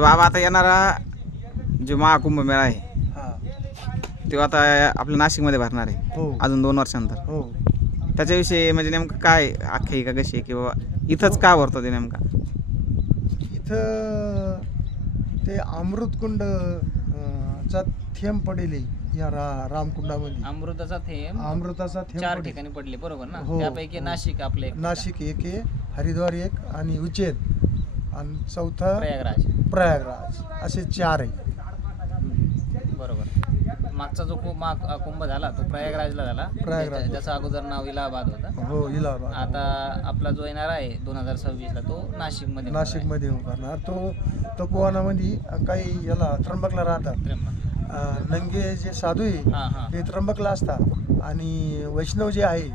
बाबा आता येणारा जो महाकुंभ मेळा आहे हा. तो आता आपल्या नाशिकमध्ये भरणार आहे. हो. अजून दोन वर्षानंतर. हो. त्याच्याविषयी म्हणजे नेमकं काय आख्यायिका कशी आहे किंवा इथंच का भरतो ते नेमका? इथं ते अमृतकुंड अं, चा थेंब पडेल या रा रामकुंडामध्ये. अमृताचा थेंब अमृताचा थेंब चार. ठिकाणी पडले बरोबर ना? हो. त्यापैकी नाशिक आपले नाशिक एक आहे हरिद्वार एक आणि उज्जैन. आणि चौथा प्रयागराज. प्रयागराज. असे चार आहे बरोबर. मागचा जो कु- मा- कुंभ झाला तो प्रयागराजला झाला. प्रयागराज. ज्याचं- ज्याचं अगोदर नाव इलाहाबाद होतं. हो इलाहाबाद. आता आपला जो येणार आहे दोन हजार सव्वीस ला तो नाशिकमध्ये नाशिकमध्ये उभारणार तो तपोवनामध्ये काही याला त्र्यंबकला राहतात. अं, नंगे जे साधू आहे हा हा. ते त्र्यंबकला असतात. आणि वैष्णव जे आहे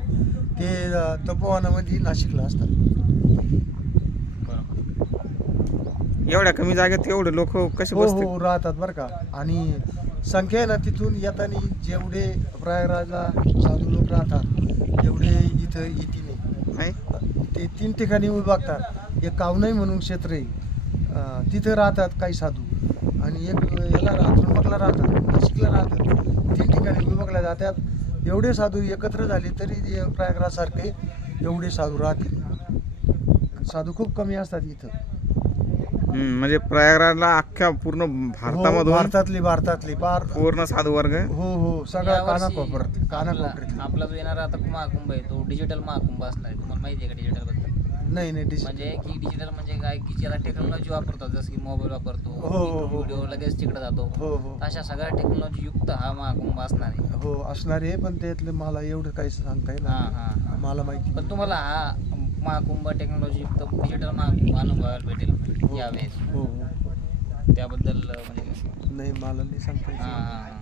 ते अं, तपोवनामध्ये नाशिकला असतात बरोबर एवढ्या कमी जागेत एवढे लोक कसे हो बसतील? हो राहतात बरं का. आणि संख्या आहे ना तिथून येताना जेवढे प्रयागराजला साधू लोक राहतात तेवढे इथं येतील. नाही? ते तीन ठिकाणी विभागतात. एक कावनाई म्हणून क्षेत्र आहे. तिथं राहतात काही साधू. आणि एक याला रा- त्र्यंबकला राहतात नाशिकला राहतात. तीन ठिकाणी विभागल्या जातात. एवढे साधू एकत्र झाले तरी प्रयागराजसारखे एवढे साधू राहतील. साधू खूप कमी असतात इथं. म्हणजे प्रयागराजला अख्ख्या पूर्ण हो, भारतामधून भारतातली भारतातली पार पूर्ण साधू वर्ग हो हो सगळा यावर्षी कानाकोपऱ्यात आपला कानाकोपऱ्यातली. आपला जो येणारा आता महाकुंभ आहे तो डिजिटल महाकुंभ असणार आहे तुम्हाला माहिती आहे का डिजिटलबद्दल? नाही नाही डिस म्हणजे की डिजिटल म्हणजे काय की ज्याला टेक्नॉलॉजी वापरतात जसं की मोबाईल वापरतो हो, हो, हो. व्हिडिओ लगेच तिकडे जातो. हो हो. अशा सगळ्या टेक्नॉलॉजी युक्त हा महाकुंभ असणार आहे. हो असणार आहे पण त्यातले मला एवढं काही सांगता येईल हा हा हा. मला माहिती पण तुम्हाला हा महाकुंभ टेक्नॉलॉजी डिजिटल महाकुंभ अनुभवायला भेटेल हो यावेळेस. हो हो. त्याबद्दल म्हणजे नाही मला नाही सांगता हा हा हा.